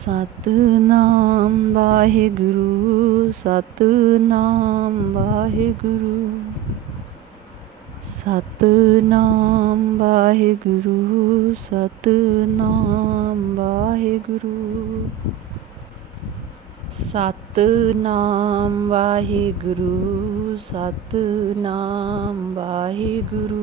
सतनाम् वागुरु सत्नाम वागुरु सम्म वागुरु सम वागुरु सप्ना वाहिगुरु वाहे गुरु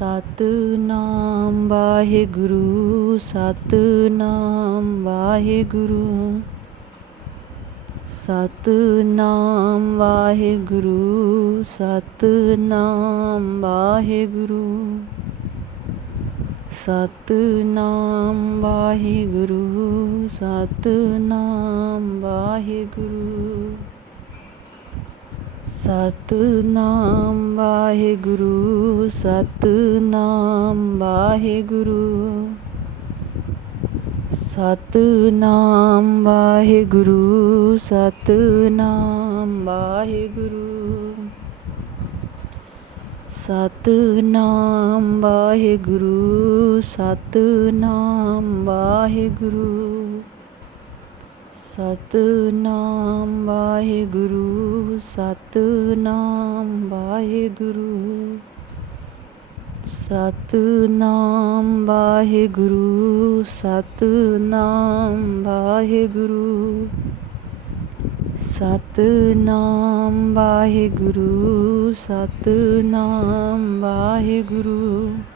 वाहे वाहे वाहे गुरु गुरु सतनाम् वागुरु सम् वागुरु सतनागुरु सतनागुरु सतनाम् वाहिगुरु वाहे गुरु सतनाम् वागुरु सतनाम् वाेगुरु सम् वागुरु सम् वागुरु सम् वागुरु सतनाम् गुरु गुरु गुरु सतनाम् वागुरु सतना वागुरु सतनागुरु सतना वागुरु सतनाम् वाहिगुरु गुरु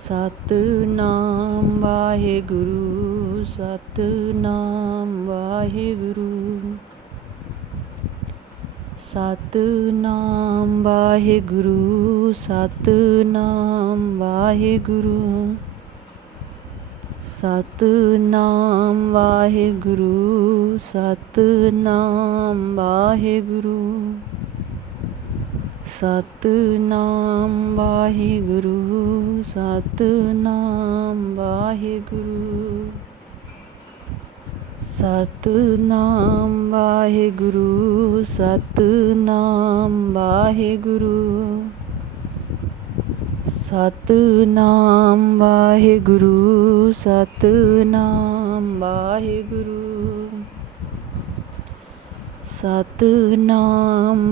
सतनाम् वाहे गुरु सत्नाम वागुरु सत्ना वागुरु सम् वागुरु वाहे गुरु सतनाम् वागुरु सतनागुरु सम् वागुरु सतनागुरु सतनाम् वाहिगुरु सतनाम् गुरु वाहे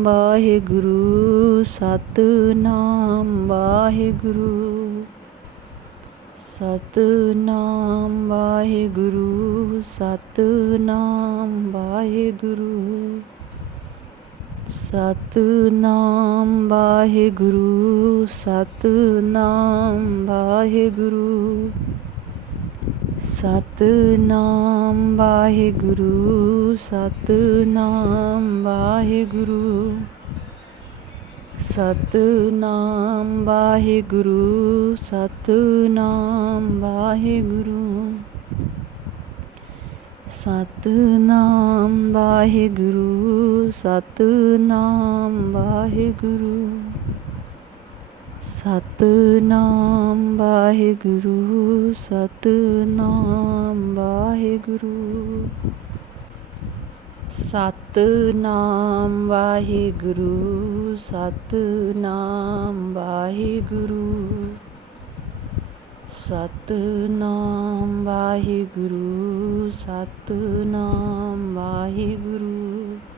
वाहे गुरु गुरु सतनाम् वागुरु सतना वागुरु सम्म वागुरु सम् वागुरु सम्म वागुरु वाहे गुरु सना वागुरु सागुरु सम् वागुरु सम् वागुरु सम् वागुरु वाहे गुरु वाहे वाहे गुरु गुरु सतना वाहिगुरु सतना वाहिगुरु साहिगुरु सत्ना वाहिगुरु सतनाम् वाहिगुरु वाहे गुरु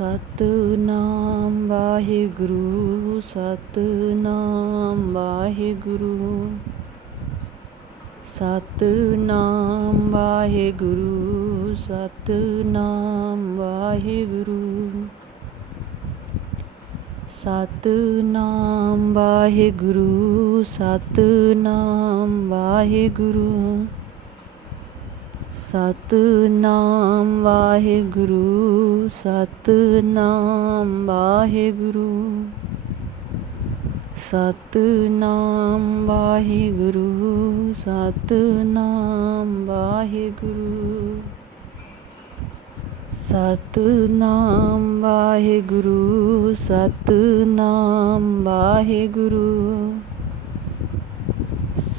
सतनाम् वागुरु सम् वागुरु सम् वागुरु सम् वागुरु सप्ना वागुरु वाहे गुरु सतनाम् वागुरु सतनाम् वागुरु सम वागुरु सम वागुरु सतनाम् वाहिगुरु वाहे वाहेगुरु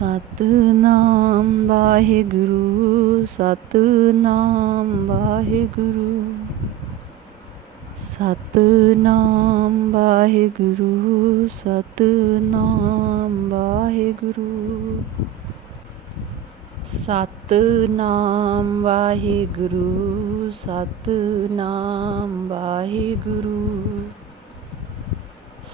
वाहे सतनाम् वागुरु वाहे गुरु सत्नाम वागुरु सतना वाेगुरु सप्ना वाहिगुरु वाहे गुरु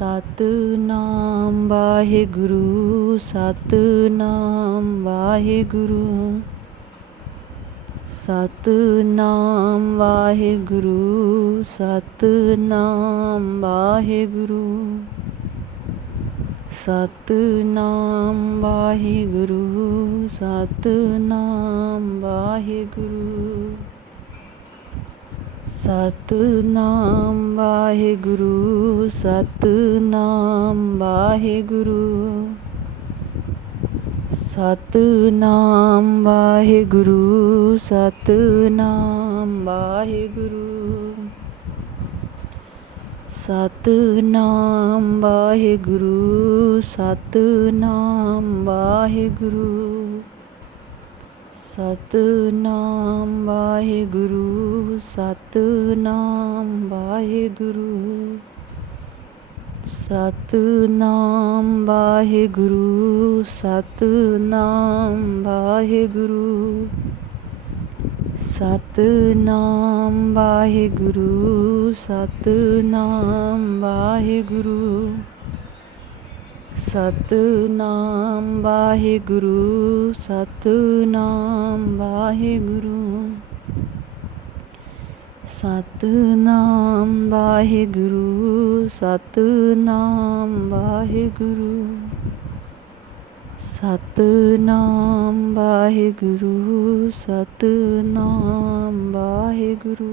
वाहे वाहे गुरु गुरु सम् वागुरु सतनाम् वागुरु सम् वागुरु सम्म वागुरु सम्म वाहिगुरु वाहे गुरु सतनाम् वागुरु सतनाम् वाेगुरु सम् वागुरु सम् वागुरु सम् वागुरु सतनाम् गुरु गुरु गुरु सना वाहेगुरु सतना वागुरु सम् वागुरु सम् वागुरु सतना वाेगुरु सतनाम् गुरु सतनाम् वागुरु सतनाम् वागुरु सतनाम वागुरु सतनागुरु सतनाम् वागुरु सतनाम् गुरु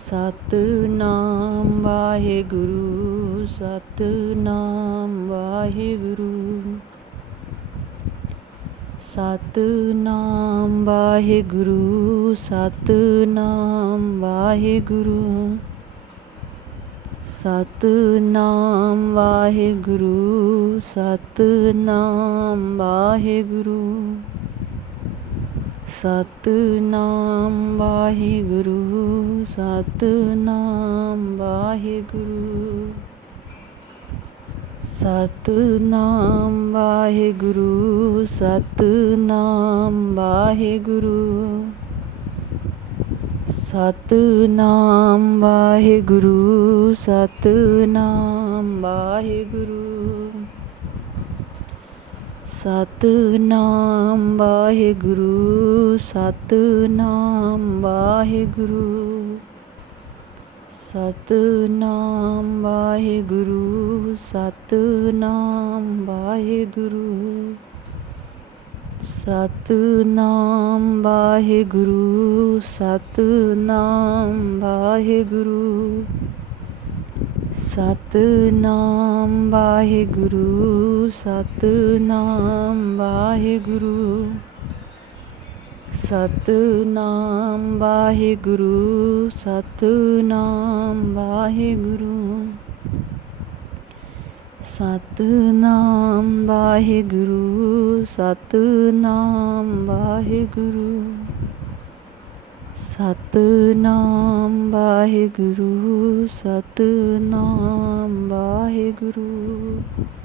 सतनागुरु सागुरु सम वागुरु सागुरु सम् वागुरु वाहे गुरु सतनाम् वागुरु सतनागुरु सतनागुरु सतनागुरु सतनाम् वागुरु सतनाम् गुरु सना बाहे सम् वागुरु सम् वागुरु सम् वागुरु सम् वागुरु सम् गुरु सना वागुरु सम् वागुरु सम् वागुरु सम् वागुरु सम् वागुरु वाहे गुरु सत्थ नाम बाहि गुरू, सत्थ नाम बाहि